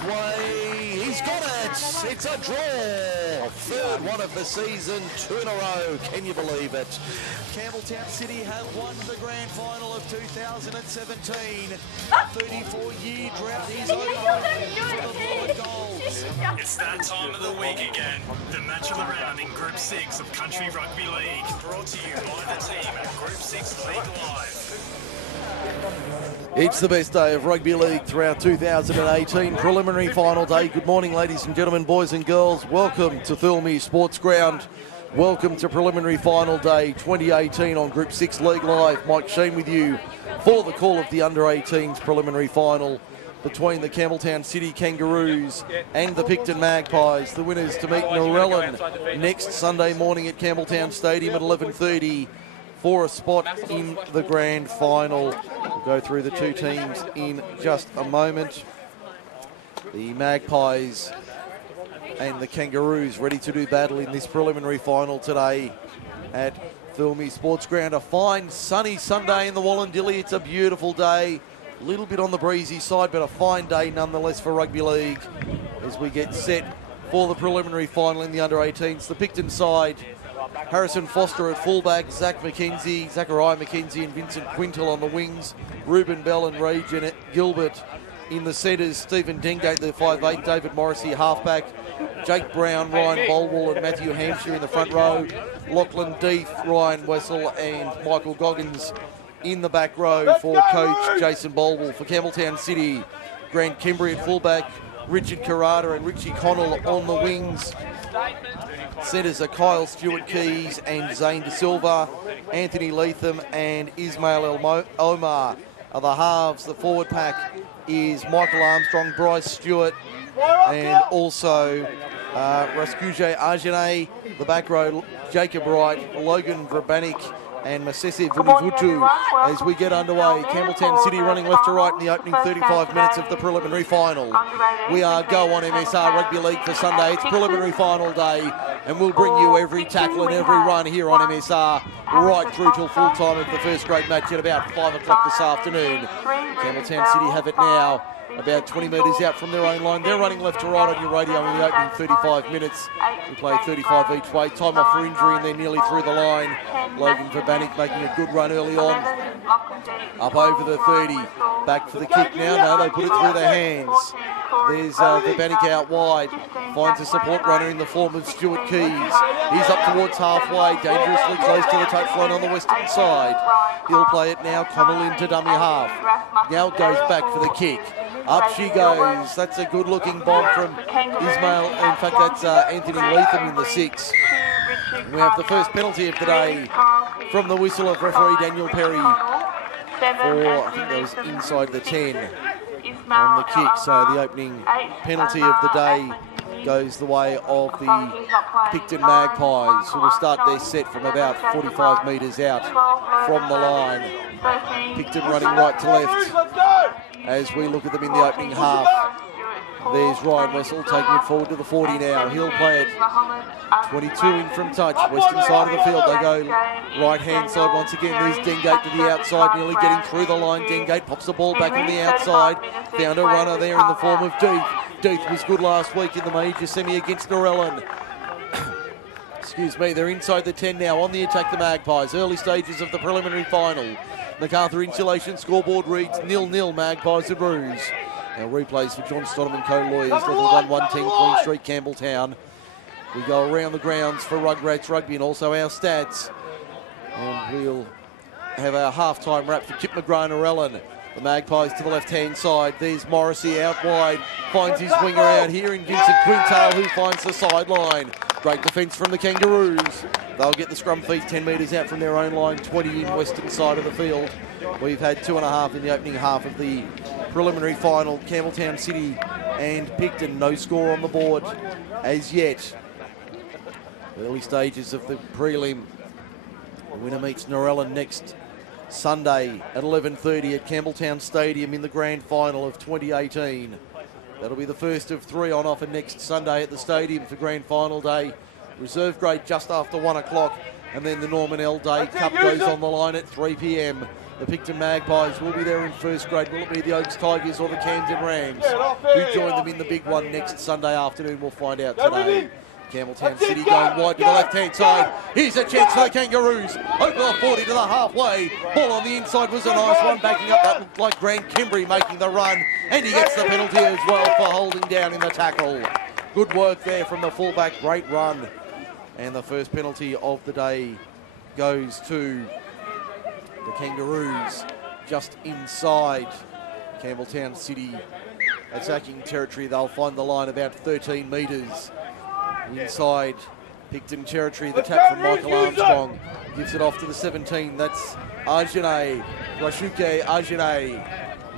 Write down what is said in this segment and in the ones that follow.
its way. He's got it. It's a draw. Third one of the season, 2 in a row. Can you believe it? Campbelltown City have won the grand final of 2017. 34-year drought is over for the Blue and Gold. It's that time of the week again. The match of the round in Group 6 of Country Rugby League. Brought to you by the team at Group 6 League Live. It's the best day of rugby league throughout 2018, preliminary final day. Good morning, ladies and gentlemen, boys and girls. Welcome to Thilmy Sports Ground. Welcome to preliminary final day 2018 on Group 6 League Live. Mike Shean with you for the call of the under-18s preliminary final between the Campbelltown City Kangaroos and the Picton Magpies. The winners to meet Narellan next Sunday morning at Campbelltown Stadium at 11:30 for a spot in the grand final. We'll go through the two teams in just a moment. The Magpies and the Kangaroos ready to do battle in this preliminary final today at Thilmy Sports Ground. A fine sunny Sunday in the Wallandilly. It's a beautiful day. A little bit on the breezy side, but a fine day nonetheless for rugby league as we get set for the preliminary final in the under-18s. The Picton side, Harrison Foster at fullback, Zachariah McKenzie and Vincent Quintal on the wings, Ruben Bell and Ray Jeanette Gilbert in the centres, Stephen Dengate, the 5'8", David Morrissey halfback, Jake Brown, Ryan Bolwell and Matthew Hampshire in the front row, Lachlan Deeth, Ryan Wessel and Michael Goggins in the back row for coach Jason Bolwell. For Campbelltown City, Grant Kimbrey at fullback, Richard Carrada and Richie Connell on the wings. Centres are Kyle Stewart-Keys and Zane De Silva. Anthony Leatham and Ismail Omar are the halves. The forward pack is Michael Armstrong, Bryce Stewart, and also Raskuje Arjane. The back row, Jacob Wright, Logan Vrabanik and Masese Vunivutu as we get underway. Campbelltown City running left to right in the opening 35 minutes of the preliminary final. We are go on MSR Rugby League for Sunday. It's preliminary final day and we'll bring you every tackle and every run here on MSR right through till full time of the first grade match at about 5 o'clock this afternoon. Campbelltown City have it now about 20 metres out from their own line. They're running left to right on your radio in the opening 35 minutes. We play 35 each way. Time off for injury and they're nearly through the line. Logan Vrabanik making a good run early on. Up over the 30. Back for the kick now. No, they put it through their hands. There's Vrabanik out wide. Finds a support runner in the form of Stewart-Keys. He's up towards halfway. Dangerously close to the touchline on the western side. He'll play it now. Connell into dummy half. Now it goes back for the kick. Up she goes. That's a good-looking bomb from Ismail. In fact, that's Anthony Leatham in the 6. We have the first penalty of the day from the whistle of referee Daniel Perry for, I think that was inside the 10 on the kick. So the opening penalty of the day goes the way of the Picton Magpies, who will start their set from about 45 metres out from the line. Picton running right to left as we look at them in the opening half. There's Ryan Wessel taking it forward to the 40 now. He'll play it 22 in from touch, western side of the field. They go right-hand side once again. There's Dengate to the outside, nearly getting through the line. Dengate pops the ball back on the outside. Found a runner there in the form of Deeth. Deeth was good last week in the major semi against Narellan. Excuse me, they're inside the 10 now. On the attack, the Magpies. Early stages of the preliminary final. MacArthur Insulation scoreboard reads 0-0 Magpies and Roos. Now replays for John Stonham and co-lawyers, level 1-110 Queen Street, Campbelltown. We go around the grounds for Rugrats Rugby and also our stats. And we'll have our half-time wrap for Kip McGrath and Narellan. The Magpies to the left-hand side. There's Morrissey out wide. Finds his winger out here in Vincent Quintal, who finds the sideline. Great defence from the Kangaroos. They'll get the scrum feet 10 metres out from their own line, 20 in western side of the field. We've had 2.5 in the opening half of the preliminary final. Campbelltown City and Picton, no score on the board as yet. Early stages of the prelim. The winner meets Narellan next Sunday at 11:30 at Campbelltown Stadium in the grand final of 2018. That'll be the first of 3 on offer next Sunday at the stadium for grand final day. Reserve grade just after 1 o'clock, and then the Norman L. Day Cup goes on the line at 3 p.m. The Picton Magpies will be there in first grade. Will it be the Oaks Tigers or the Camden Rams who join them in the big one next Sunday afternoon? We'll find out today. Campbelltown City going wide to the left-hand side. Here's a chance for the Kangaroos. Over the 40 to the halfway. Ball on the inside was a nice one. Backing up, that looked like Grant Kimbry making the run. And he gets the penalty as well for holding down in the tackle. Good work there from the fullback. Great run. And the first penalty of the day goes to the Kangaroos just inside Campbelltown City attacking territory. They'll find the line about 13 metres inside Picton territory. The tap from Michael Armstrong gives it off to the 17. That's Arjane, Rashuke Arjane.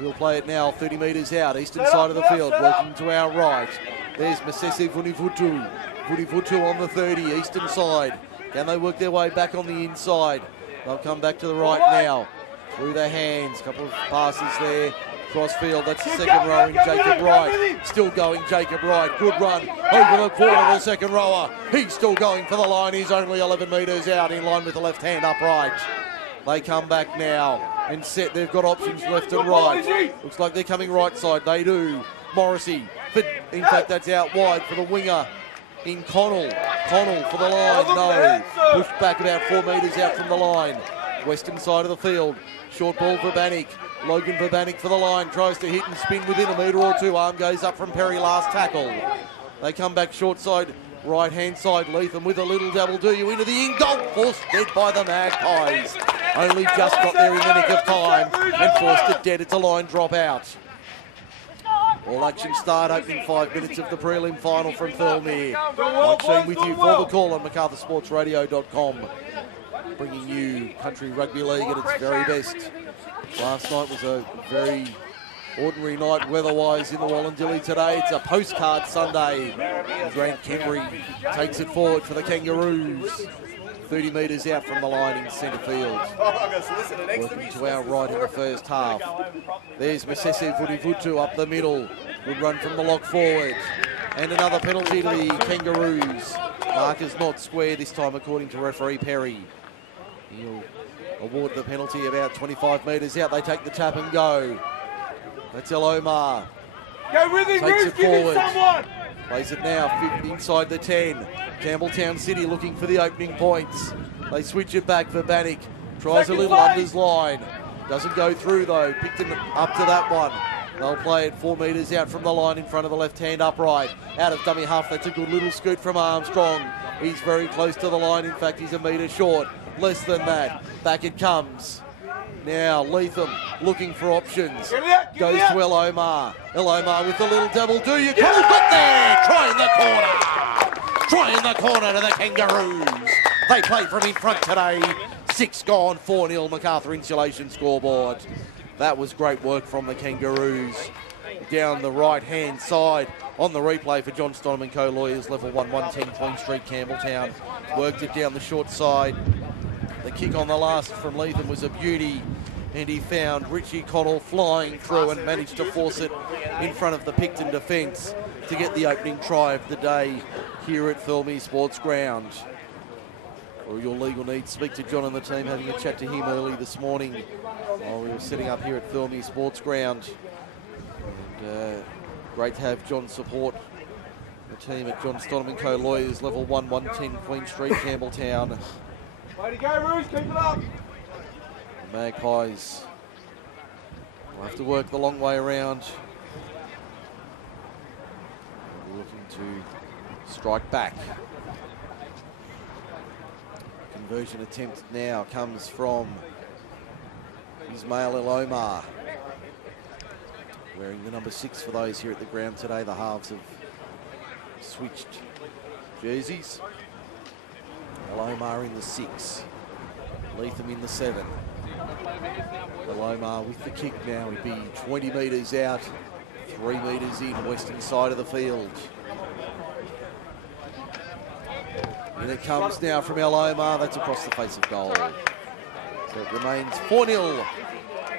We'll play it now 30 metres out, eastern side of the field, working to our right. There's Masese Vunivutu. Vunivutu on the 30, eastern side. Can they work their way back on the inside? They'll come back to the right now. Through their hands, couple of passes there. Cross field, that's the second row in Jacob Wright. Still going, Jacob Wright. Good run over the corner of the second rower. He's still going for the line. He's only 11 metres out, in line with the left hand upright. They come back now and set. They've got options left and right. Looks like they're coming right side. They do. Morrissey. In fact, that's out wide for the winger in Connell. Connell for the line. No. Pushed back about 4 metres out from the line. Western side of the field. Short ball for Bannick. Logan Verbanik for the line. Tries to hit and spin within a metre or two. Arm goes up from Perry last tackle. They come back short side. Right hand side. Leatham with a little double do you into the in goal. Forced dead by the Magpies. Only just got there in the nick of time and forced it dead. It's a line drop out. All action start, opening 5 minutes of the prelim final from Thirlmere. Mike Shean with you for the call on MacArthurSportsRadio.com. Bringing you country rugby league at its very best. Last night was a very ordinary night weather-wise in the Wallandilly today. It's a postcard Sunday. Grant Kimbry takes it forward for the Kangaroos. 30 metres out from the line in centre field. Working to our right in the first half. There's Masese Vunivutu up the middle. Good run from the lock forward. And another penalty to the Kangaroos. Markers not square this time according to referee Perry. He'll award the penalty about 25 metres out. They take the tap and go. That's El Omar. Go with him, takes Bruce, it forward. Plays it now, inside the 10. Campbelltown City looking for the opening points. They switch it back for Bannick. Tries a little unders line. Doesn't go through though. Picton up to that one. They'll play it 4 metres out from the line in front of the left-hand upright. Out of dummy half, that's a good little scoot from Armstrong. He's very close to the line. In fact, he's a metre short. Less than that. Back it comes. Now Leatham looking for options. Goes to El Omar. El Omar with the little double do. You Connell got there. Try in the corner. Try in the corner to the Kangaroos. They play from in front today. 6 gone, 4-0 MacArthur Insulation scoreboard. That was great work from the Kangaroos. Down the right-hand side on the replay for John Stonham & Co. Lawyers, level 1, 110 Queen Street, Campbelltown. Worked it down the short side. The kick on the last from Leatham was a beauty, and he found Richie Connell flying through and managed to force it in front of the Picton defence to get the opening try of the day here at Thirlmere Sports Ground. For your legal needs, speak to John and the team, having a chat to him early this morning while we were sitting up here at Thirlmere Sports Ground. And great to have John support the team at John Stonham & Co. Lawyers, level 1, 110 Queen Street, Campbelltown. Way to go, Roos, keep it up. The Magpies will have to work the long way around. Looking to strike back. Conversion attempt now comes from Ismail El Omar. Wearing the number 6 for those here at the ground today. The halves have switched jerseys. El Omar in the 6. Leatham in the 7. El Omar with the kick now. He'd be 20 metres out, 3 metres in, western side of the field. And it comes now from El Omar. That's across the face of goal. So it remains 4-0.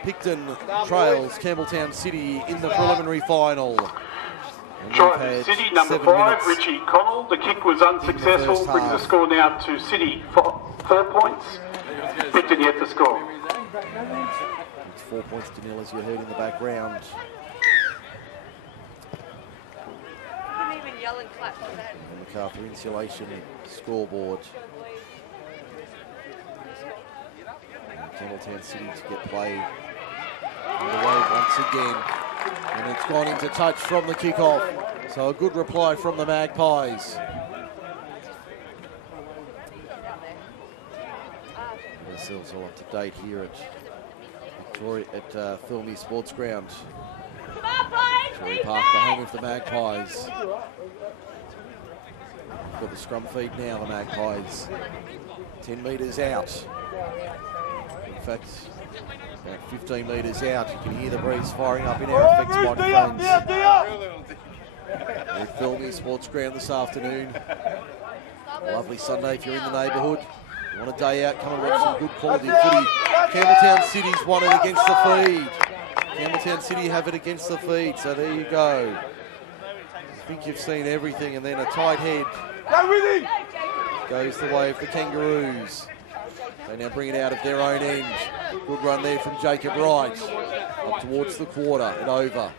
Picton trails Campbelltown City in the preliminary final. Try City, number 5, Richie Connell. The kick was unsuccessful. Brings the score now to City, 4 points. Picton yet to score. It's 4 points to nil, as you heard in the background. Yell and clap for that. MacArthur Insulation scoreboard. Campbelltown City to get play underway once again. And it's gone into touch from the kickoff. So a good reply from the Magpies. Ourselves all up to date here at Victoria at Thilmey Sports Ground. Victoria Park, the home of the Magpies. Got the scrum feed now, the Magpies. 10 metres out. In fact, about 15 metres out. You can hear the breeze firing up in our effects microphones. At Thilmey Sports Ground this afternoon. A lovely Sunday if you're in the neighbourhood. You want a day out, come and watch some good quality footy. Campbelltown City's won it against the feed. Campbelltown City have it against the feed, so there you go. I think you've seen everything, and then a tight head goes the way of the Kangaroos. They now bring it out of their own end. Good run there from Jacob Wright. Up towards the quarter and over.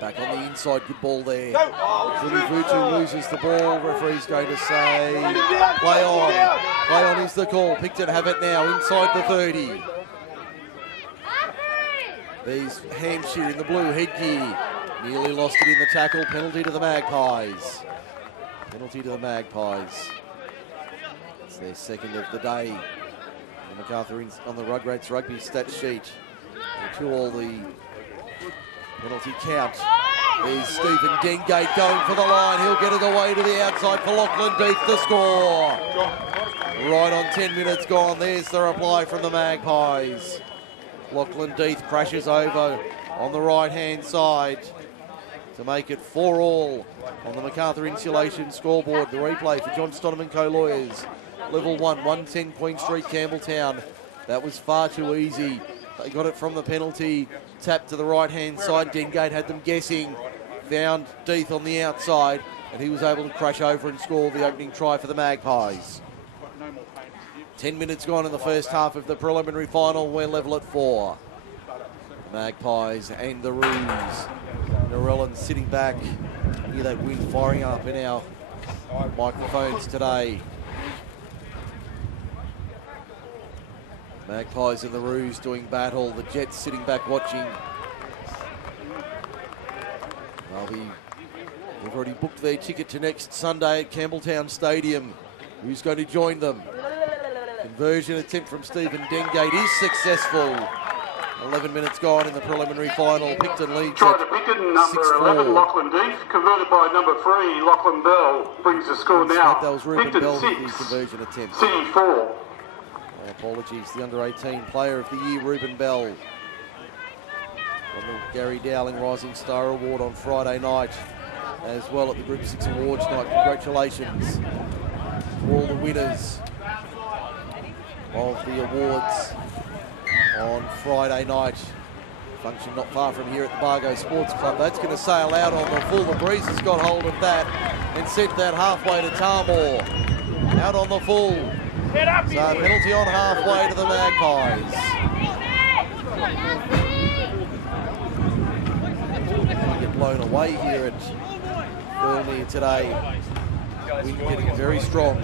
Back on the inside, good ball there. Vutu loses the ball. Referee's going to say, play on. Play on is the call. Picton have it now inside the 30. There's Hampshire in the blue headgear. Nearly lost it in the tackle. Penalty to the Magpies. Penalty to the Magpies. It's their second of the day. And MacArthur on the Rugrats rugby stat sheet. To all the penalty count. There's Stephen Dengate going for the line. He'll get it away to the outside for Lachlan Death to score. Right on 10 minutes gone. There's the reply from the Magpies. Lachlan Death crashes over on the right-hand side to make it 4-all on the MacArthur Insulation scoreboard. The replay for John Stoneman Co-Lawyers. Level 1, 110 Queen Street, Campbelltown. That was far too easy. They got it from the penalty. Tap to the right-hand side. Dengate had them guessing. Found Death on the outside, and he was able to crash over and score the opening try for the Magpies. 10 minutes gone in the first half of the preliminary final. We're level at 4. The Magpies and the Roos. Narellan sitting back. Hear that wind firing up in our microphones today. Magpies and the Roos doing battle. The Jets sitting back watching. They've already booked their ticket to next Sunday at Campbelltown Stadium. Who's going to join them? Conversion attempt from Stephen Dengate is successful. 11 minutes gone in the preliminary final. Picton leads Try at to Picton, number 6-4. 11, Lachlan Death, converted by number 3, Lachlan Bell, brings the score now. That was Ruben Picton Bell with 6, the conversion attempt. City 4. Apologies, the under-18 player of the year, Ruben Bell. Won the Gary Dowling Rising Star Award on Friday night as well at the Group 6 Awards night. Congratulations to all the winners of the awards on Friday night. Function not far from here at the Bargo Sports Club. That's going to sail out on the full. The breeze has got hold of that and sent that halfway to Tarmore. Out on the full. So penalty on halfway to the Magpies. Get blown away here at Thilmey today. Wind getting very strong.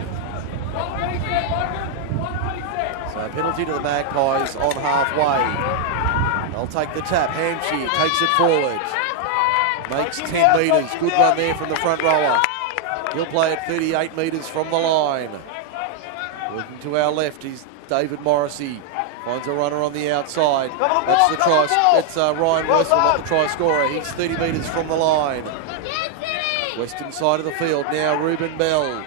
So penalty to the Magpies on halfway. They'll take the tap. Hampshire takes it forward. Makes 10 metres. Good run there from the front rower. He'll play at 38 metres from the line. Working to our left is David Morrissey. Finds a runner on the outside. That's the try. It's Ryan Westwell, not the try scorer. He's 30 metres from the line. Western side of the field now. Ruben Bell.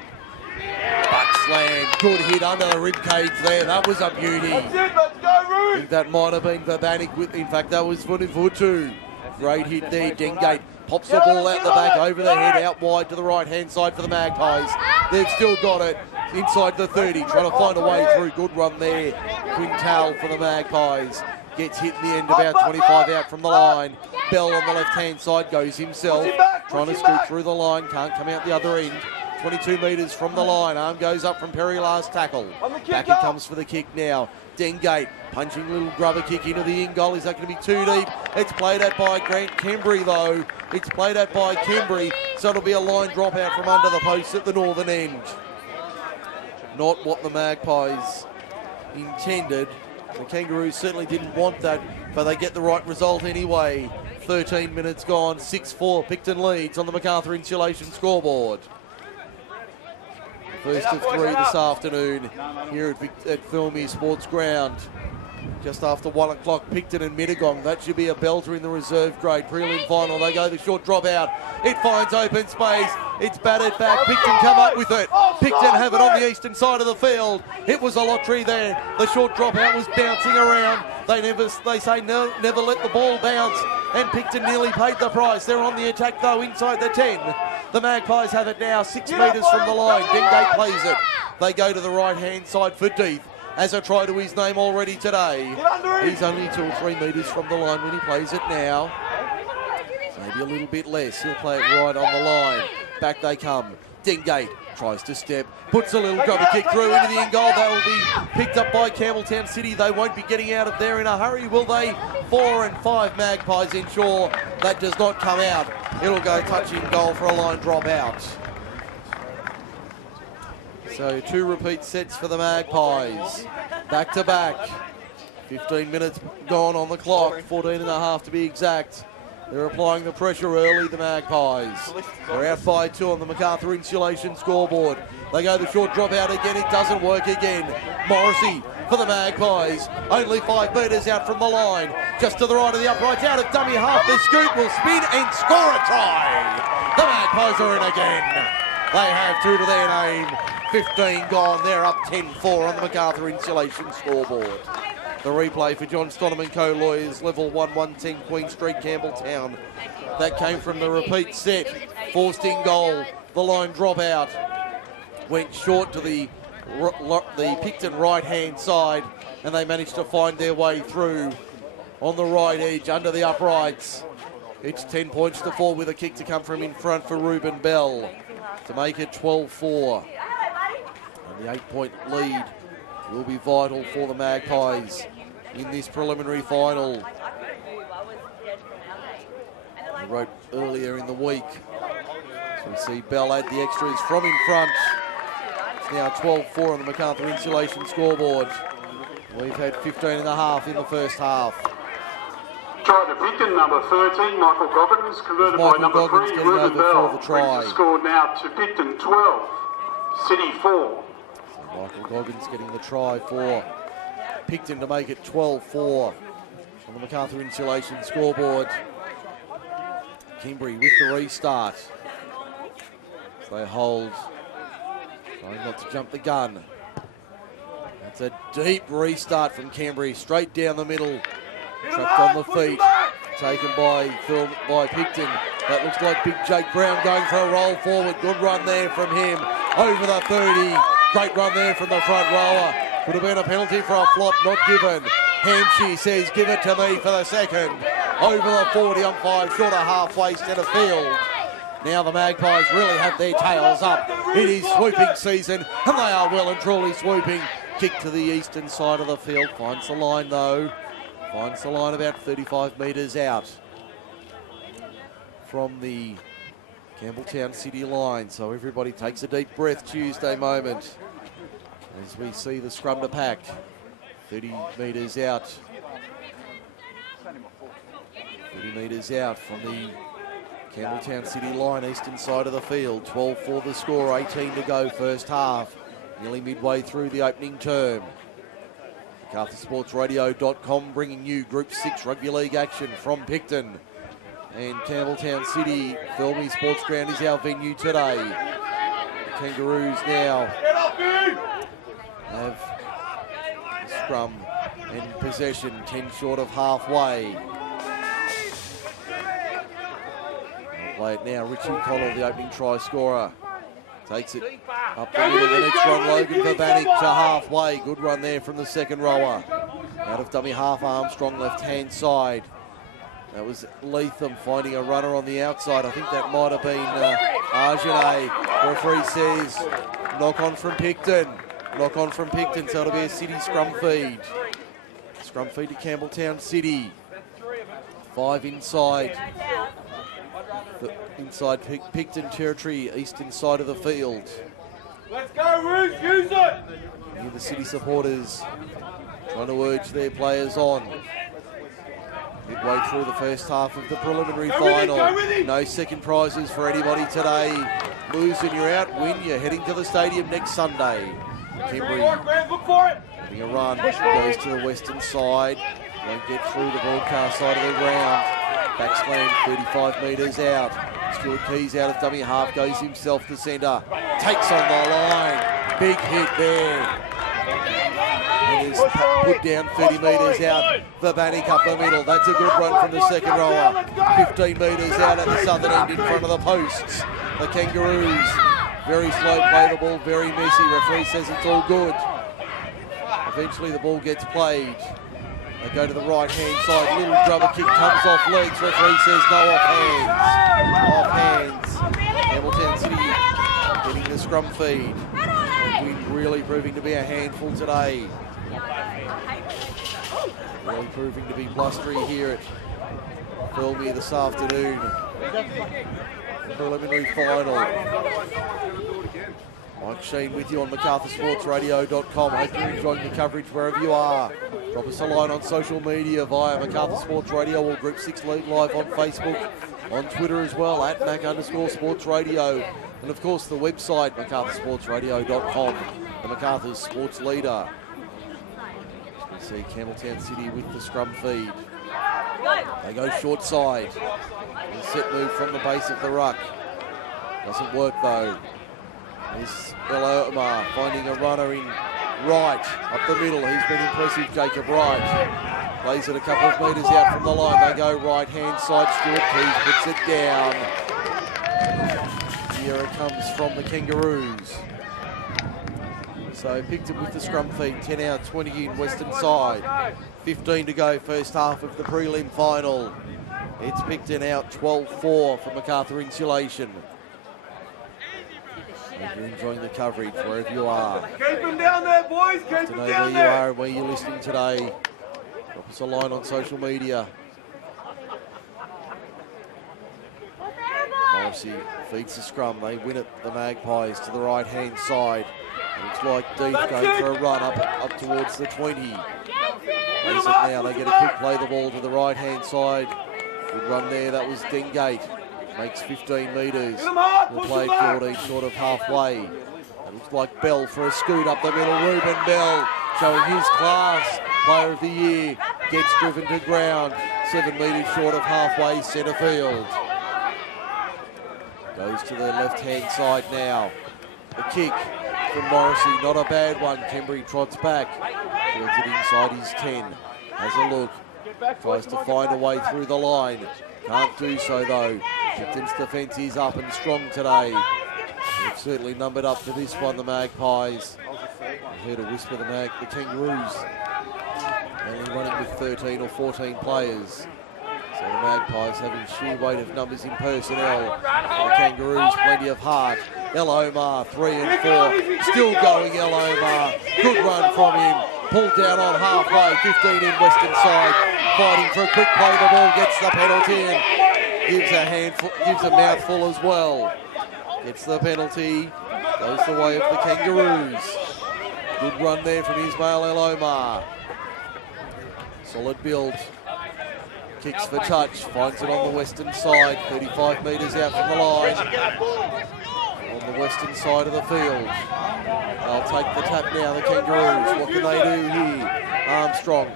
Buck slam. Good hit under the rib cage there. That was a beauty. That's it, let's go, I Roos! think that might have been Vabanik. In fact, that was Vutu. Great hit there. Dengate pops the ball out the back, over the head, out wide to the right-hand side for the Magpies. They've still got it inside the 30, trying to find a way through. Good run there. Quintal for the Magpies. Gets hit in the end, about 25 out from the line. Bell on the left-hand side goes himself, trying to scoot through the line. Can't come out the other end. 22 metres from the line. Arm goes up from Perry last tackle. Back it comes for the kick now. Dengate punching a little grubber kick into the in goal. Is that going to be too deep? It's played at by Grant Kembry though. It's played at by Kembry, so it'll be a line drop out from under the post at the northern end. Not what the Magpies intended. The Kangaroos certainly didn't want that, but they get the right result anyway. 13 minutes gone, 6-4. Picton leads on the MacArthur Insulation scoreboard. First of three this afternoon here at Thilmere Sports Ground. Just after 1 o'clock, Picton and Mittagong. That should be a belter in the reserve grade prelim final. They go the short drop out. It finds open space. It's batted back. Picton come up with it. Picton have it on the eastern side of the field. It was a lottery there. The short drop out was bouncing around. They say never let the ball bounce. And Picton nearly paid the price. They're on the attack though inside the 10. The Magpies have it now 6 metres from the line. Dengate plays it. They go to the right-hand side for Deeth. As a try to his name already today. He's only 2 or 3 metres from the line when he plays it now. Maybe a little bit less. He'll play it right on the line. Back they come. Dengate tries to step, puts a little grubber kick through into the in goal. That will be picked up by Campbelltown City. They won't be getting out of there in a hurry, will they? 4 and 5 Magpies ensure that does not come out. It'll go touching goal for a line drop out. So 2 repeat sets for the Magpies. Back to back. 15 minutes gone on the clock. 14 and a half to be exact. They're applying the pressure early, the Magpies. They're out by 2 on the MacArthur Insulation scoreboard. They go the short drop out again. It doesn't work again. Morrissey for the Magpies. Only 5 metres out from the line. Just to the right of the uprights. Out of dummy half. The scoop will spin and score a try. The Magpies are in again. They have 2 to their name. 15 gone. They're up 10-4 on the MacArthur Insulation scoreboard. The replay for John Stonham & Co. Lawyers, level 1, 110 Queen Street, Campbelltown. That came from the repeat set. Forced in goal. The line drop out. Went short to the Picton right-hand side, and they managed to find their way through on the right edge under the uprights. It's 10 points to 4 with a kick to come from in front for Ruben Bell to make it 12-4. And the 8-point lead will be vital for the Magpies in this preliminary final. I wrote earlier in the week. So we see Bell add the extras from in front. It's now 12-4 on the MacArthur Insulation scoreboard. We've had 15 and a half in the first half. Try to Picton, number 13, Michael Goggins, converted by number 3, Ruben Bell. Brings the score now to Picton 12, City 4. Michael Goggins getting the try for Picton to make it 12-4 on the MacArthur Insulation scoreboard. Kembry with the restart. They hold, trying not to jump the gun. That's a deep restart from Kembry, straight down the middle. Trapped on the feet, taken by Picton. That looks like Big Jake Brown going for a roll forward. Good run there from him. Over the 30. Great run there from the front rower. Would have been a penalty for a flop, not given. Hampshire says, give it to me for the second. Over the 40 on 5, short of halfway centre field. Now the Magpies really have their tails up. It is swooping season, and they are well and truly swooping. Kick to the eastern side of the field. Finds the line though. Finds the line about 35 metres out from the Campbelltown City line. So everybody takes a deep breath Tuesday moment as we see the scrum to pack. 30 metres out. 30 metres out from the Campbelltown City line, eastern side of the field. 12-4 the score, 18 to go first half. Nearly midway through the opening term. MacArthurSportsRadio.com bringing you Group 6 Rugby League action from Picton. And Campbelltown City, Thilmere Sports Ground is our venue today. The Kangaroos now have scrum and possession, 10 short of halfway. They'll play it now, Richie Connell, the opening try scorer. Takes it up the middle, the next run, Logan Verbanik to halfway. Good run there from the second rower. Out of dummy half, Armstrong left-hand side. That was Leatham finding a runner on the outside. I think that might have been Arjane. Referee says knock on from Picton. Knock on from Picton, so it'll be a City scrum feed. Scrum feed to Campbelltown City. 5 inside. Inside Picton territory, eastern side of the field. Let's go, Roos, use it! Here the City supporters trying to urge their players on. Midway through the first half of the preliminary final. No second prizes for anybody today. Lose and you're out. Win, you're heading to the stadium next Sunday. Kimberley having a run, goes to the western side. Won't get through the broadcast side of the ground. Backslam 35 metres out. Stuart Keys out of dummy half, goes himself to centre. Takes on the line. Big hit there. And is put down 30 metres out. Vabanik up the middle. That's a good run from the second rower. 15 metres out at the southern end in front of the posts. The Kangaroos. Very slow play the ball, very messy. Referee says it's all good. Eventually the ball gets played. They go to the right-hand side. Little grubber kick comes off legs. Referee says no off hands. Off hands. Campbelltown City getting the scrum feed. Wind really proving to be a handful today. Really proving to be blustery here at Filmy this afternoon. Preliminary final. Mike Shean with you on MacArthurSportsRadio.com. Hope you're enjoying the coverage wherever you are. Drop us a line on social media via MacArthur Sports Radio or Group 6 League Live on Facebook, on Twitter as well, at Mac_Sports Radio. And of course the website, MacArthurSportsRadio.com, the MacArthur's sports leader. You see Campbelltown City with the scrum feed. They go short side. And set move from the base of the ruck. Doesn't work though. There's Omar finding a runner in right, up the middle. He's been impressive, Jacob Wright. Plays it a couple of metres out from the line. They go right-hand side. Stuart Keys puts it down. Here it comes from the Kangaroos. So Picton with the scrum feed. 10 out, 20 in western side. 15 to go, first half of the prelim final. It's Picton out 12-4 for MacArthur Insulation. If you're enjoying the coverage wherever you are. Keep them down there, boys. Keep them To know down where you there. are and where you're listening today, drop us a line on social media. Morrissey feeds the scrum. They win it, the Magpies, to the right-hand side. It looks like Deeth going for a run up towards the 20. Plays it now. They get a quick play the ball to the right-hand side. Good run there. That was Dengate. Makes 15 metres. Will play 14 short of halfway. It looks like Bell for a scoot up the middle. Ruben Bell showing his class. Player of the year gets driven to ground. 7 metres short of halfway centre field. Goes to the left-hand side now. The kick from Morrissey, not a bad one. Kembury trots back. Fields it inside his 10. Has a look. Tries to find a way through the line. Can't do so though. Picton's defence is up and strong today. They've certainly numbered up for this one, the Magpies. I heard a whisper, the Kangaroos only running with 13 or 14 players. So the Magpies having sheer weight of numbers in personnel. The Kangaroos, plenty of heart. El Omar, 3 and 4. Still going, El Omar. Good run from him. Pulled down on halfway, 15 in western side. Fighting for a quick play, the ball gets the penalty in. Gives a handful, gives a mouthful as well. Gets the penalty, goes the way of the Kangaroos. Good run there from Ismail El Omar. Solid build. Kicks for touch, finds it on the western side, 35 metres out from the line. On the western side of the field. They'll take the tap now, the Kangaroos. What can they do here? Armstrong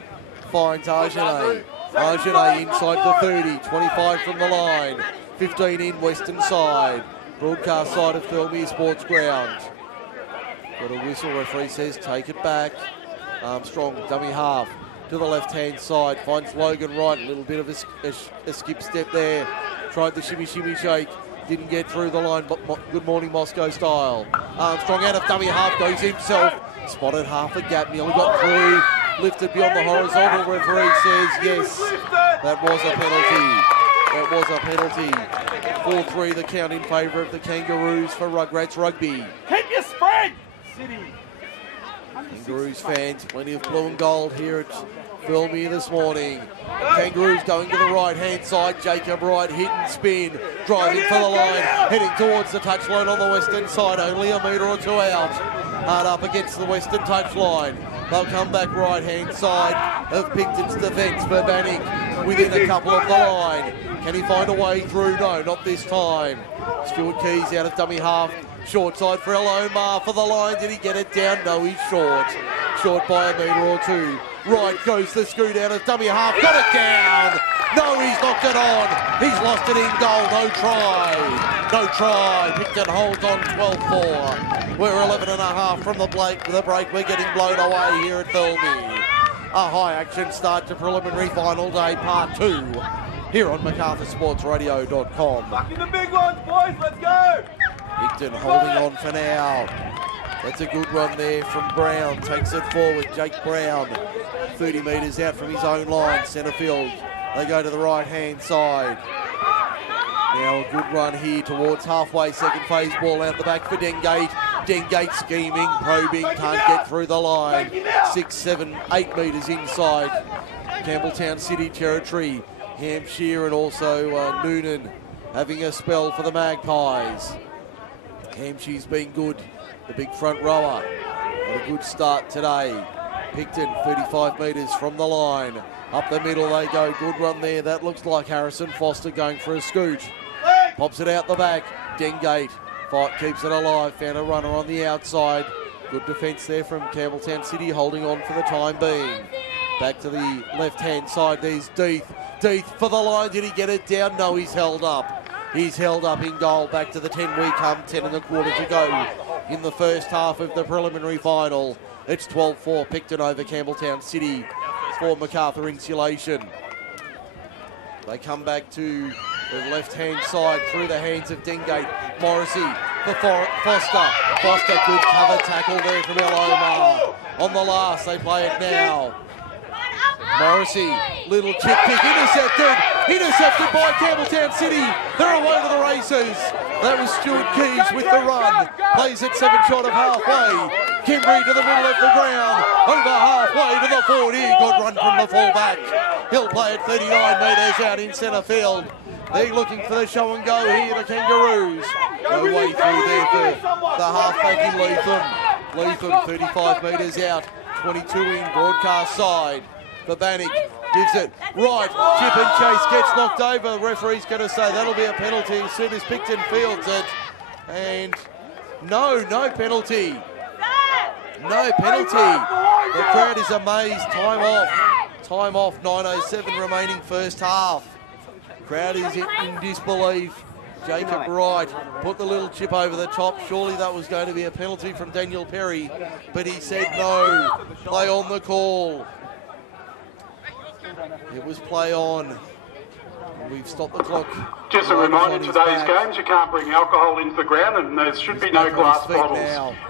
finds Argenet. Argenet inside the 30, 25 from the line. 15 in western side. Broadcast side of Thirlmere Sports Ground. Got a whistle, referee says take it back. Armstrong, dummy half. To the left-hand side, finds Logan Wright, a little bit of a skip step there. Tried the shimmy shake, didn't get through the line, but good morning Moscow style. Armstrong out of dummy half, goes himself, spotted half a gap, nearly got through, lifted beyond the horizontal, referee says yes, that was a penalty. That was a penalty. 4-3 the count in favour of the Kangaroos for Rugrats Rugby. Keep your spread, City. Kangaroos fans, plenty of blue and gold here at Filmy this morning. Kangaroos going to the right-hand side. Jacob Wright hit and spin. Driving for the line. Heading towards the touchline on the western side. Only a metre or two out. Hard up against the western touchline. They'll come back right-hand side of Picton's defence for Bannick within a couple of the line. Can he find a way through? No, not this time. Stuart Keys out of dummy half. Short side for Elomar for the line. Did he get it down? No, he's short. Short by a metre or two. Right goes the scoot out of dummy half. Got it down. No, he's knocked it on. He's lost it in goal. No try. No try. Picton holds on 12-4. We're 11 and a half from the break. We're getting blown away here at Filmy. A high action start to preliminary final day part 2 here on MacArthurSportsRadio.com. Back in the big ones, boys. Let's go. Picton holding on for now. That's a good run there from Brown. Takes it forward. Jake Brown, 30 metres out from his own line, centre field. They go to the right-hand side. Now a good run here towards halfway. Second phase ball out the back for Dengate. Dengate scheming, probing, can't get through the line. 6, 7, 8 metres inside Campbelltown City territory. Hampshire and also Noonan having a spell for the Magpies. Hampshire's been good, the big front rower. Had a good start today. Picton 35 metres from the line. Up the middle they go, good run there. That looks like Harrison Foster going for a scoot. Pops it out the back. Dengate keeps it alive, found a runner on the outside. Good defence there from Campbelltown City, holding on for the time being. Back to the left-hand side, there's Deeth. Deeth for the line, did he get it down? No, he's held up. He's held up in goal. Back to the 10 we come, 10 and a quarter to go in the first half of the preliminary final. It's 12-4 Picton over Campbelltown City for MacArthur Insulation. They come back to the left-hand side through the hands of Dengate. Morrissey for Foster. Foster, good cover tackle there from Elomar. On the last, they play it now. Morrissey, little chip kick, intercepted by Campbelltown City. They're away to the races. That was Stuart Keys with the run. Plays it 7 short of halfway. Kimbry to the middle of the ground. Over halfway to the 40. Good run from the fullback. He'll play it 39 metres out in centre field. They're looking for the show and go here, the Kangaroos. No way through there for the halfback in Leatham. Leatham 35 metres out, 22 in broadcast side. For Bannick, gives it right, chip and chase, gets knocked over. The referee's going to say that'll be a penalty as soon as Picton fields it. And no penalty. No penalty. The crowd is amazed. Time off, 9:07 remaining first half. Crowd is in disbelief. Jacob Wright put the little chip over the top. Surely that was going to be a penalty from Daniel Perry, but he said no. Play on the call. It was play on. We've stopped the clock. Just a reminder, today's games, you can't bring alcohol into the ground, and there should be no glass bottles.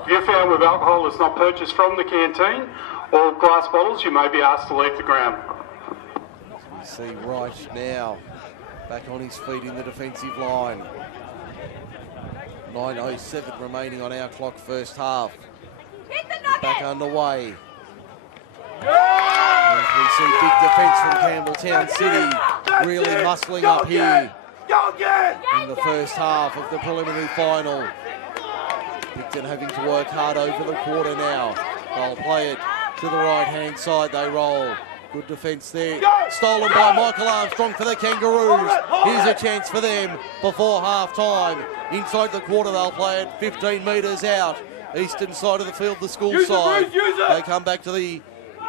If you're found with alcohol that's not purchased from the canteen or glass bottles, you may be asked to leave the ground. We see Wright now back on his feet in the defensive line. 9:07 remaining on our clock, first half. Back underway. As we see big defence from Campbelltown City really muscling up here in the first half of the preliminary final. Picton having to work hard over the quarter now. They'll play it to the right-hand side, they roll. Good defence there. Stolen by Michael Armstrong for the Kangaroos. Here's a chance for them before half-time. Inside the quarter, they'll play it 15 metres out. Eastern side of the field, the school side. They come back to the...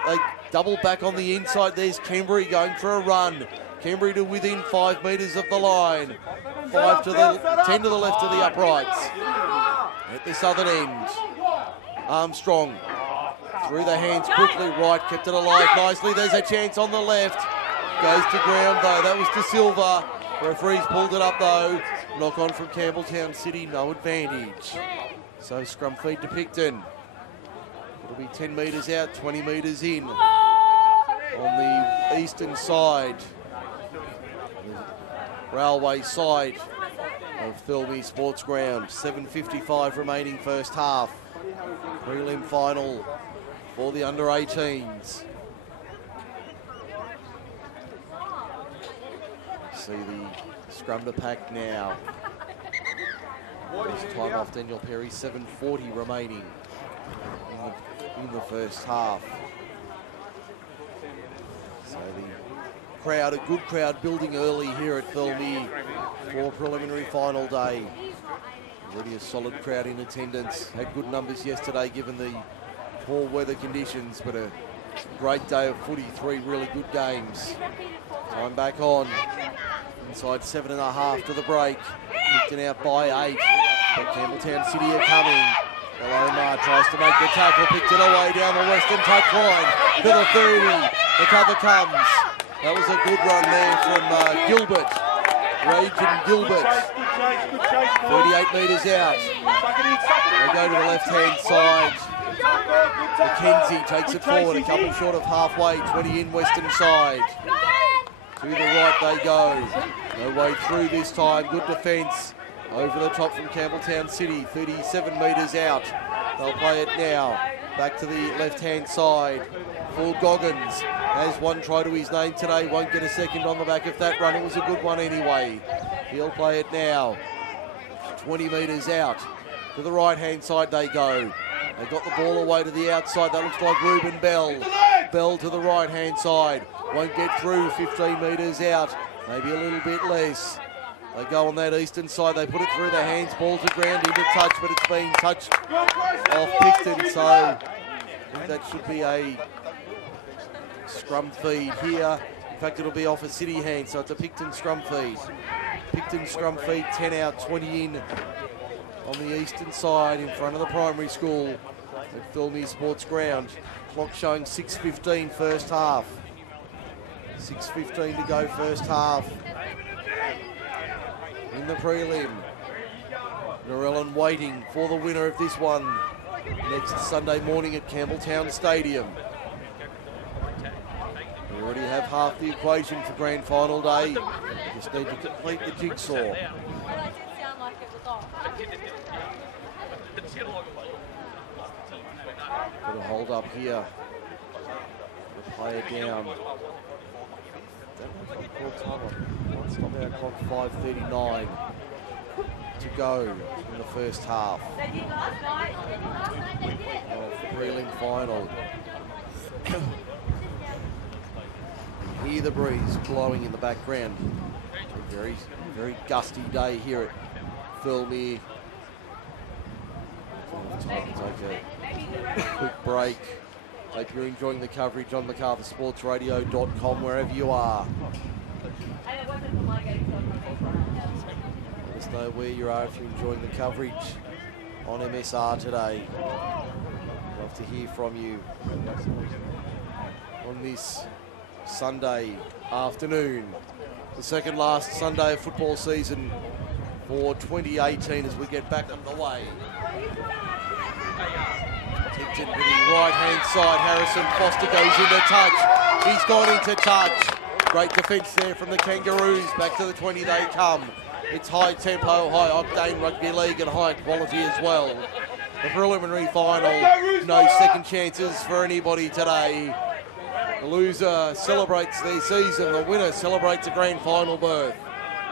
They double back on the inside. There's Kimbry going for a run. Kimbry to within 5 metres of the line. 10 to the left of the uprights. At the southern end. Armstrong through the hands quickly. Wright kept it alive nicely. There's a chance on the left. Goes to ground though. That was De Silva. Referee's pulled it up though. Knock on from Campbelltown City. No advantage. So scrum feed to Picton. It'll be 10 metres out, 20 metres in on the eastern side. Railway side of Thilby Sports Ground. 7:55 remaining first half. Prelim final for the under-18s. See the scrum to pack now. This time off Daniel Perry, 7:40 remaining in the first half. So the crowd, a good crowd building early here at Thilby for preliminary final day. Already a solid crowd in attendance. Had good numbers yesterday given the poor weather conditions, but a great day of footy, 3 really good games. Time back on. Inside 7.5 to the break. Picton out by 8. But Campbelltown City are coming. Omar tries to make the tackle. Picton away down the western touchline to the 30. The cover comes. That was a good run there from Gilbert. Rajan Gilbert. 38 metres out. They go to the left-hand side. McKenzie takes it forward, a couple short of halfway, 20 in western side. To the right they go. No way through this time. Good defence. Over the top from Campbelltown City. 37 metres out. They'll play it now. Back to the left-hand side. For Goggins. Has one try to his name today. Won't get a second on the back of that run. It was a good one anyway. He'll play it now. 20 metres out. To the right-hand side they go. They got the ball away to the outside. That looks like Ruben Bell. Bell to the right-hand side. Won't get through. 15 metres out. Maybe a little bit less. They go on that eastern side. They put it through their hands. Ball to ground into touch, but it's been touched off Picton. So I think that should be a scrum feed here. In fact, it'll be off a City hand, so it's a Picton scrum feed. Picton scrum feed, 10 out, 20 in on the eastern side in front of the primary school at Thilby Sports Ground. Clock showing 6:15 first half. 6:15 to go first half. In the prelim, Narellan waiting for the winner of this one next Sunday morning at Campbelltown Stadium. We already have half the equation for grand final day. Just need to complete the jigsaw. Got to hold up here. Play it down. Stop our clock, 5:39 to go in the first half of the prelim final. Hear the breeze blowing in the background. A very, very gusty day here at Thilby. Time to take a quick break. Hope you're enjoying the coverage on MacArthurSportsRadio.com wherever you are. Let us know where you are if you're enjoying the coverage on MSR today. Love to hear from you on this Sunday afternoon. The second last Sunday of football season for 2018 as we get back underway. Picton with the right-hand side. Harrison Foster goes into touch. He's gone into touch. Great defence there from the Kangaroos. Back to the 20 they come. It's high tempo, high octane rugby league and high quality as well. The preliminary final, no second chances for anybody today. The loser celebrates their season. The winner celebrates a grand final berth.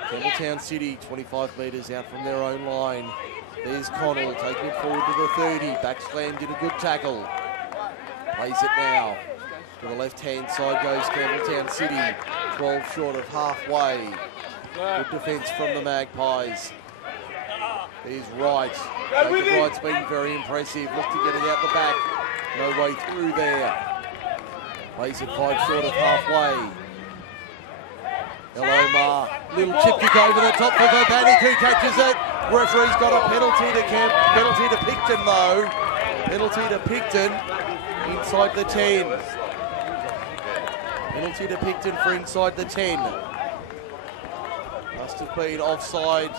Campbelltown City, 25 metres out from their own line. There's Connell taking it forward to the 30. Backslam did a good tackle. Plays it now. To the left-hand side goes Campbelltown City. 12 short of halfway. Good defence from the Magpies. There's Wright. Jacob Wright's been very impressive. Look to get it out the back. No way through there. Plays it 5 short of halfway. Elomar. Little chip kick over the top for Verbanic who catches it. Referee's got a penalty to Picton though. Penalty to Picton inside the 10. Penalty to Picton for inside the 10. Must have been offside.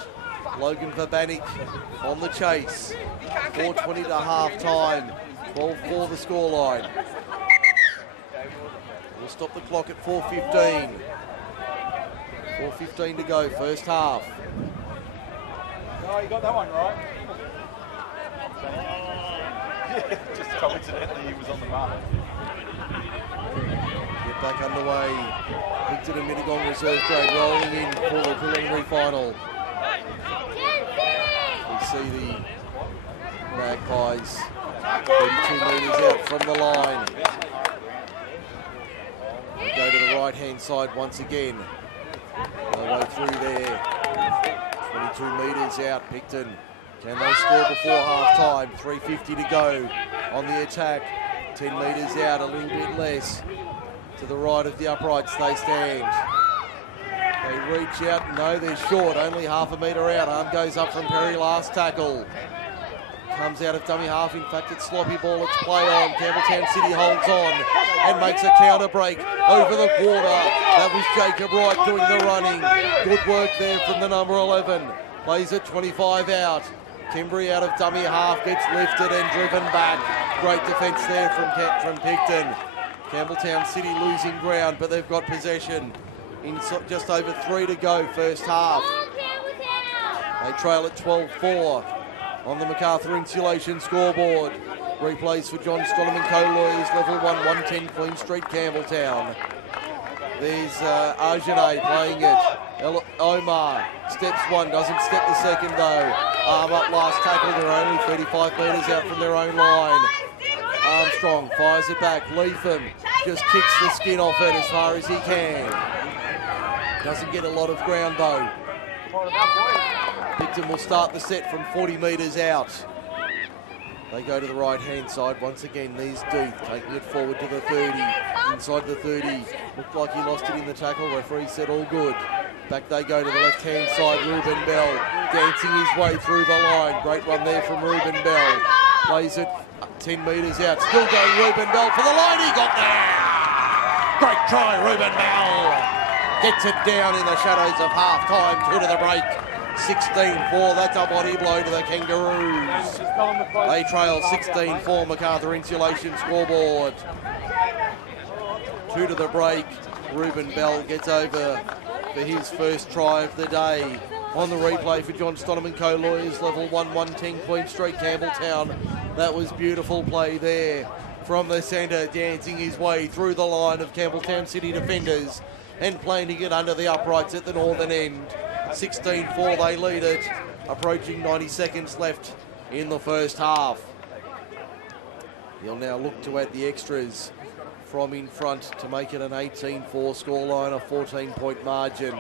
Logan Verbanic on the chase. 4:20 to half time. 12-4 the scoreline. We'll stop the clock at 4:15. 4:15 to go, first half. Oh, you got that one right. Just coincidentally, he was on the mark. Get back underway. Picton and Mittagong reserve grade rolling in for the preliminary final. We see the Magpies 32 metres out from the line. They go to the right-hand side once again. No way through there. 22 metres out, Picton. Can they score before half-time? 3:50 to go on the attack. 10 metres out, a little bit less. To the right of the uprights they stand. They reach out, no, they're short, only half a metre out. Arm goes up from Perry, last tackle. Comes out of dummy half, in fact it's sloppy ball, it's play on. Campbelltown City holds on and makes a counter break over the quarter. That was Jacob Wright doing the running. Good work there from the number 11. Plays it 25 out. Kimberley out of dummy half, gets lifted and driven back. Great defence there from Picton. Campbelltown City losing ground, but they've got possession. In just over 3 to go, first half. They trail at 12-4 on the MacArthur Insulation scoreboard. Replays for John Stollerman Co-Lawyers, level 1, 110 Queen Street, Campbelltown. There's Arjane playing it. Omar steps one, doesn't step the second though. Arm up, last tackle, they're only 35 metres out from their own line. Armstrong fires it back. Leatham just kicks the skin off it as far as he can. Doesn't get a lot of ground though. Picton will start the set from 40 metres out. They go to the right-hand side once again. There's Deeth taking it forward to the 30. Inside the 30. Looked like he lost it in the tackle. Referee said all good. Back they go to the left-hand side. Ruben Bell dancing his way through the line. Great run there from Ruben Bell. Plays it 10 metres out. Still going Ruben Bell for the line. He got there. Great try, Ruben Bell. Gets it down in the shadows of half-time. 2 to the break. 16-4, that's a body blow to the Kangaroos. They trail 16-4, MacArthur Insulation scoreboard. 2 to the break. Ruben Bell gets over for his first try of the day. On the replay for John Stollerman Co-Lawyers, level 1, 110 Queen Street, Campbelltown. That was beautiful play there from the centre, dancing his way through the line of Campbelltown City defenders and planting it under the uprights at the northern end. 16-4, they lead it. Approaching 90 seconds left in the first half. He'll now look to add the extras from in front to make it an 18-4 scoreline, a 14-point margin,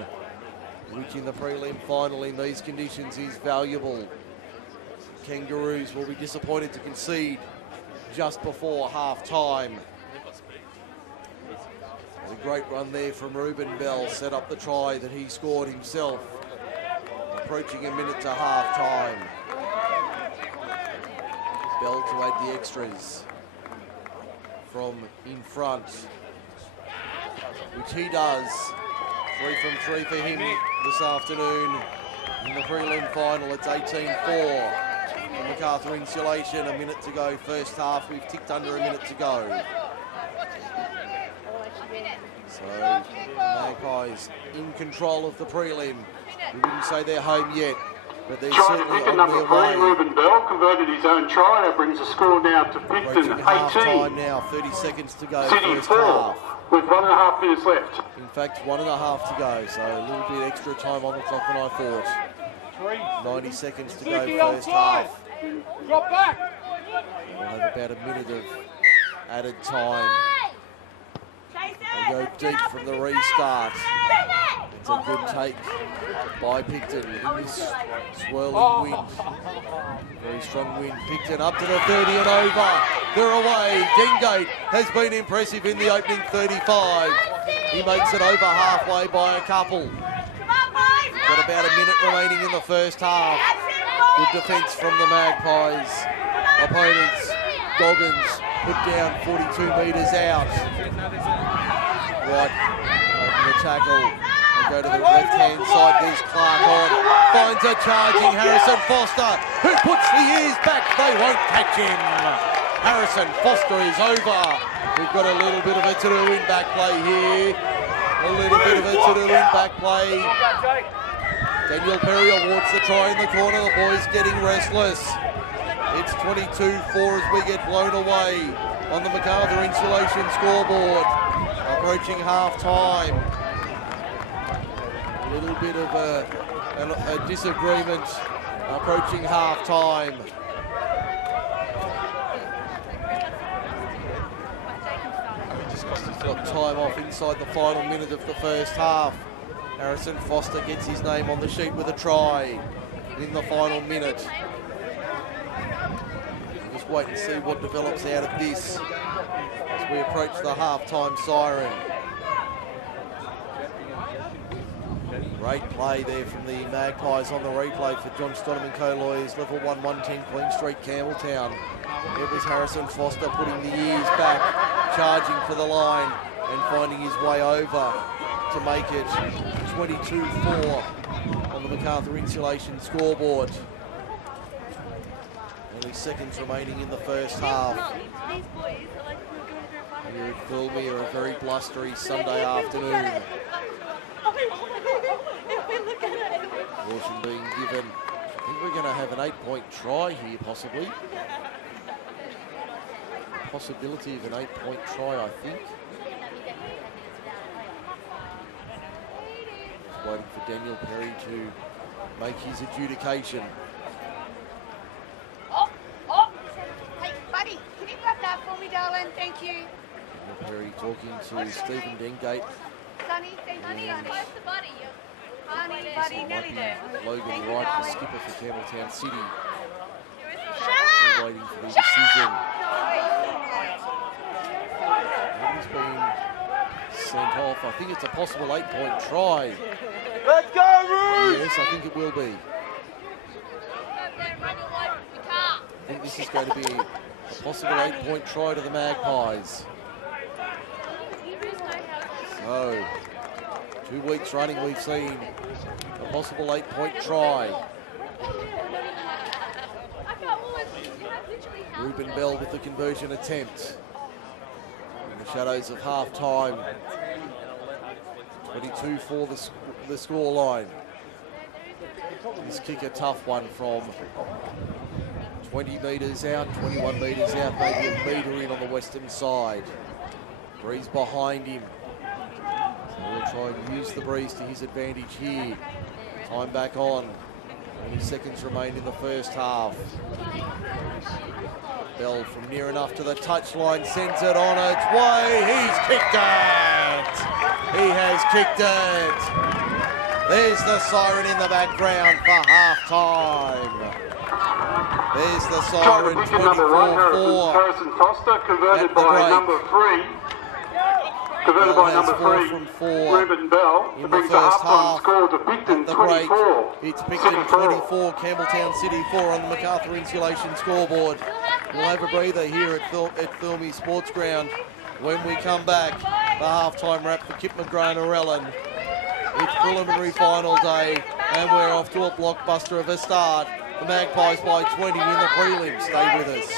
which in the prelim final in these conditions is valuable. Kangaroos will be disappointed to concede just before half-time. A great run there from Ruben Bell, set up the try that he scored himself. Approaching a minute to half-time. Bell to add the extras from in front, which he does. 3 from 3 for him this afternoon. In the prelim final, it's 18-4. For MacArthur Insulation, a minute to go first half. We've ticked under a minute to go. So, Magpies in control of the prelim. We wouldn't say they're home yet, but they're certainly on their way. Ruben Bell converted his own try. That brings the score now to Picton 18. Half-time now, 30 seconds to go. City First 4, half. with 1.5 minutes left. In fact, 1.5 to go, so a little bit extra time on the clock than I thought. 90 seconds to go, first half. Drop back. We'll have about a minute of added time. They go deep from the restart. It's a good take by Picton in this swirling wind. Very strong wind. Picton up to the 30 and over. They're away. Dengate has been impressive in the opening 35. He makes it over halfway by a couple. Got about a minute remaining in the first half. Good defence from the Magpies. Opponents, Goggins, put down 42 metres out. Right, open the tackle. They go to the left-hand side. There's Clark on. Finds a charging Harrison Foster, who puts the ears back. They won't catch him. Harrison Foster is over. We've got a little bit of a to-do in back play here. A little bit of a gets it in back play. Daniel Perry awards the try in the corner. The boys getting restless. It's 22-4 as we get blown away on the MacArthur Insulation scoreboard. Approaching half-time. A little bit of a disagreement approaching half-time. Got time off inside the final minute of the first half. Harrison Foster gets his name on the sheet with a try in the final minute. Just wait and see what develops out of this as we approach the half-time siren. Great play there from the Magpies on the replay for John Stoneman Co-Lawyers, level 1, 110 Queen Street, Campbelltown. It was Harrison Foster putting the ears back, charging for the line and finding his way over to make it 22-4 on the MacArthur Insulation scoreboard. Only seconds remaining in the first half. Here at Filmere, a very blustery Sunday afternoon. Caution being given. I think we're going to have an 8-point try here, possibly. Possibility of an 8-point try, I think. Just waiting for Daniel Perry to make his adjudication. Hey, buddy, can you grab that for me, darling? Thank you. Daniel Perry talking to Stephen Dengate. Sonny, say honey, honey. Where's the buddy? Honey, buddy, nearly there. Logan Wright, the skipper for Campbelltown City. Shut We're waiting for the decision. He's been sent off. I think it's a possible 8-point try. Let's go, Roos! Yes, I think it will be. I think this is going to be a possible 8-point try to the Magpies. So, 2 weeks running we've seen a possible 8-point try. Ruben Bell with the conversion attempt. In the shadows of half-time. 22 for the scoreline. This kick a tough one from 20 metres out, 21 metres out, maybe a metre in on the western side. Breeze behind him. So we'll try and use the breeze to his advantage here. Time back on. 20 seconds remain in the first half. Bell from near enough to the touchline sends it on its way. He's kicked it! He has kicked it! There's the siren in the background for half-time. There's the siren, 24-4. Harrison Foster, converted by number 3. Converted by number 3, Ruben Bell, to bring the half-time score to Picton 24. It's Picton 24, Campbelltown City 4 on the MacArthur Insulation scoreboard. We'll have a breather here at Filmy Sports Ground. When we come back, the half-time wrap for Kip McGrath and Orellin. It's preliminary final day, and we're off to a blockbuster of a start. The Magpies by 20 in the prelim. Stay with us.